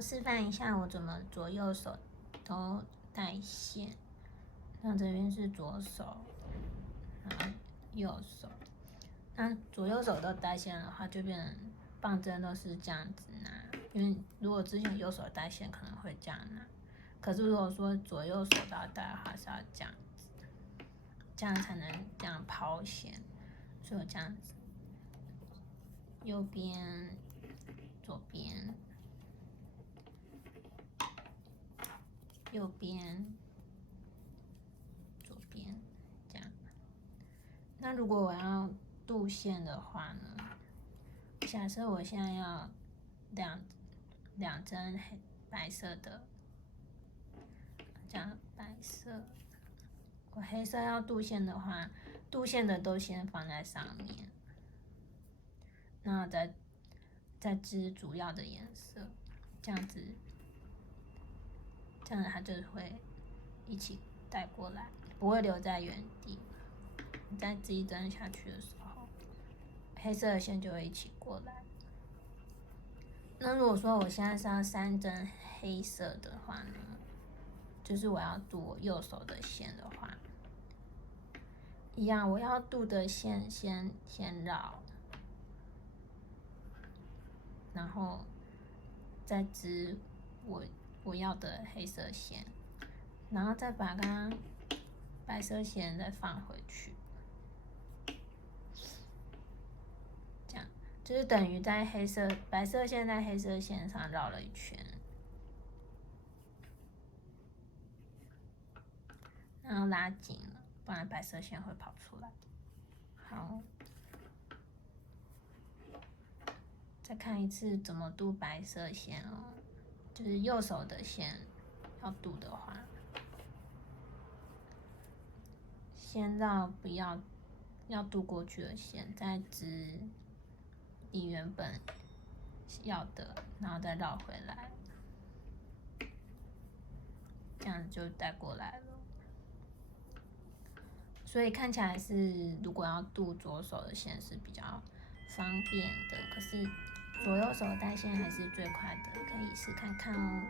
示范一下我怎么左右手都带线。那这边是左手，然后右手。那左右手都带线的话，就变成棒针都是这样子拿。因为如果之前右手带线，可能会这样拿。可是如果说左右手都要带的话，是要这样子，这样才能这样抛线。所以我这样子，右边、左边。右边、左边，这样。那如果我要渡线的话呢？假设我现在要两针白色的，这样白色。我黑色要渡线的话，渡线的都先放在上面，那再织主要的颜色，这样子。这样它就会一起带过来，不会留在原地。你再织一针下去的时候，黑色的线就会一起过来。那如果说我现在是要3针黑色的话呢，就是我要渡我右手的线的话，一样我要渡的线先绕，然后再织我要的黑色线，然后再把刚刚白色线再放回去，这样就是等于在白色线在黑色线上绕了一圈，然后拉紧了，不然白色线会跑出来。好，再看一次怎么渡白色线哦，就是右手的线要渡的话，先绕不要渡过去的线，再织你原本要的，然后再绕回来，这样就带过来了。所以看起来是，如果要渡左手的线是比较方便的，可是左右手带线还是最快的，可以试看看哦。